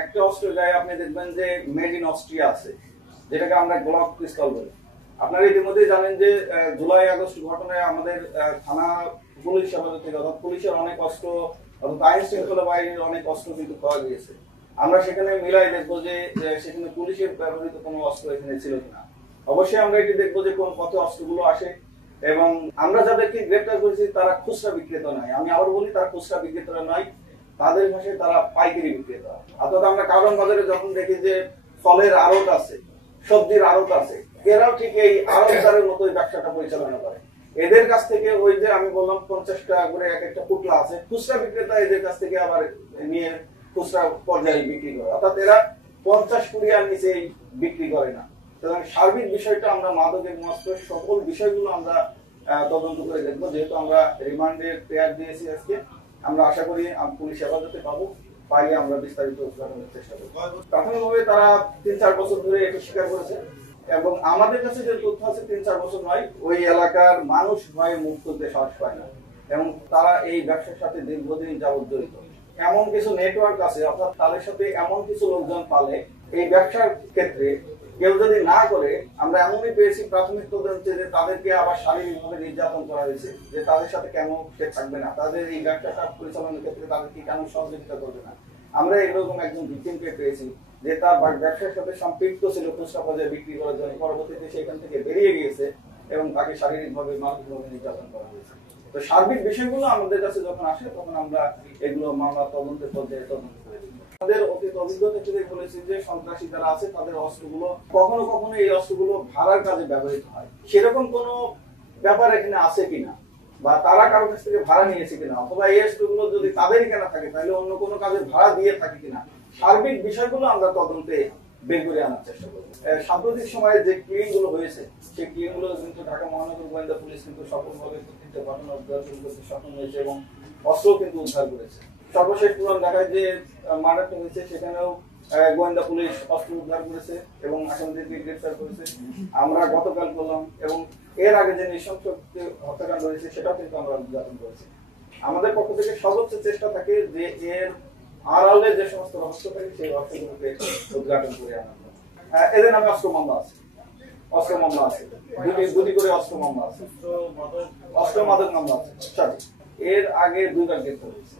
একটা অস্ত্রের গায়ে আপনি দেখবেন যে মেড ইন অস্ট্রিয়া আছে, যেটাকে আমরা গ্লক পিস্তল বলি। আপনারা ইতিমধ্যেই জানেন যে জুলাই আগস্ট ঘটনায় আমাদের থানা পুলিশ হেফাজত থেকে অর্থাৎ পুলিশের অনেক অস্ত্র অর্থাৎ আইন শৃঙ্খলা বাহিনীর অনেক অস্ত্র কিন্তু পাওয়া গিয়েছে। আমরা সেখানে মিলাই দেখবো যে সেখানে পুলিশের ব্যবহৃত কোনো অস্ত্র এখানে ছিল কিনা। অবশ্যই আমরা এটি দেখবো যে কোন পথে অস্ত্রগুলো আসে, এবং আমরা যাদেরকে গ্রেপ্তার করেছি তারা খুচরা বিক্রেতা নয়। আমি আবার বলি, তারা খুচরা বিক্রেতা নয়, তাদের ভাষায় তারা পাইকারি বিক্রেতা। অর্থাৎ আমরা কারণ বাজারে যখন দেখি যে ফলের আড়ত আছে, সবজির আড়ত আছে, এরাও ঠিক এই আড়তদারের মতোই ব্যবসাটা পরিচালনা করে। এদের কাছ থেকে ওই যে আমি বললাম 50 টাকা করে এক একটা পুটলা আছে, খুচরা বিক্রেতা এদের কাছ থেকে আবার নিয়ে খুচরা পর্যায়ে বিক্রি করে। অর্থাৎ এরা 50 কুড়িয়ার নিচে বিক্রি করে না। সুতরাং সার্বিক বিষয়টা আমরা মাদক এবং অস্ত্রের সকল বিষয়গুলো আমরা তদন্ত করে দেখবো। যেহেতু আমরা রিমান্ডের পেয়ার দিয়েছি আজকে, আমরা আশা করি পুলিশ হেফাজতে পাবো, পাইলে আমরা বিস্তারিত উদ্ঘাটনের চেষ্টা করবো। প্রাথমিকভাবে তারা 3-4 বছর ধরে এটি স্বীকার করেছে, এবং আমাদের কাছে যে তথ্য আছে 3-4 বছর নয়, ওই এলাকার মানুষ ভয়ে মুখ তুলতে সাহস পায় না, এবং তারা এই ব্যবসার সাথে দীর্ঘদিন যাবত জড়িত। এমন কিছু নেটওয়ার্ক আছে, অর্থাৎ তাদের সাথে এমন কিছু লোকজন পালে এই ব্যবসার ক্ষেত্রে কেউ যদি না করে, আমরা এমনই পেয়েছি প্রাথমিক তদন্তে যে তাদেরকে আবার শারীরিকভাবে নির্যাতন করা হয়েছে, যে তাদের সাথে কেন সে থাকবে না, তাদের এই ব্যবসাটা পরিচালনার ক্ষেত্রে তাদেরকে কেন সহযোগিতা করবে না। আমরা এরকম একজন ভিকটিমকে পেয়েছি যে তার ব্যবসার সাথে সম্পৃক্ত ছিল খুচরা পর্যায়ে বিক্রি করার জন্য, পরবর্তীতে সেখান থেকে বেরিয়ে গিয়েছে এবং তাকে শারীরিকভাবে মানসিকভাবে নির্যাতন করা হয়েছে। তো সার্বিক বিষয়গুলো আমাদের কাছে যখন আসে তখন আমরা এগুলো মামলা তদন্তের পর্যায়ে তদন্ত করে দিই। আমাদের অতীত অভিজ্ঞতা থেকে বলেছি যে সন্ত্রাসী যারা আছে তাদের অস্ত্রগুলো কখনো কখনো এই অস্ত্রগুলো ভাড়ার কাজে ব্যবহৃত হয়, সেরকম কোনো ব্যাপার এখানে আছে কিনা, বা তারা কারো কাছ থেকে ভাড়া নিয়েছে কিনা, অথবা এই অস্ত্রগুলো যদি তাদেরই কেনা থাকে তাহলে অন্য কোনো কাজে ভাড়া দিয়ে থাকে কিনা, সার্বিক বিষয়গুলো আমরা তদন্তে বের করে আনার চেষ্টা করবো। সাম্প্রতিক সময়ে যে ক্লিন গুলো হয়েছে, সেই ক্লিন গুলো কিন্তু ঢাকা মহানগর গোয়েন্দা পুলিশ কিন্তু সফলভাবে প্রতিটি ঘটনা উদ্ধার করতে সক্ষম হয়েছে এবং অস্ত্র কিন্তু উদ্ধার করেছে। সর্বশেষ পুরান ঢাকায় যে মার্ডারটা হয়েছে সেখানেও গোয়েন্দা পুলিশ অস্ত্র উদ্ধার করেছে এবং আসামিদেরকে গ্রেফতার করেছে। আমরা গতকাল করলাম, এবং এর আগে যে নৃশংস হত্যাকাণ্ড হয়েছে সেটাও কিন্তু আমরা উদ্ঘাটন করেছি। আমাদের পক্ষ থেকে সর্বোচ্চ চেষ্টা থাকে যে এর আড়ালে যে সমস্ত রহস্য থাকে সেই রহস্যগুলোকে উদ্ঘাটন করে আনা। এদের নামে অস্ত্র মামলা আছে, দুটি করে অস্ত্র মামলা আছে, অস্ত্র মাদক মামলা আছে। এর আগে 2বার গ্রেফতার হয়েছে।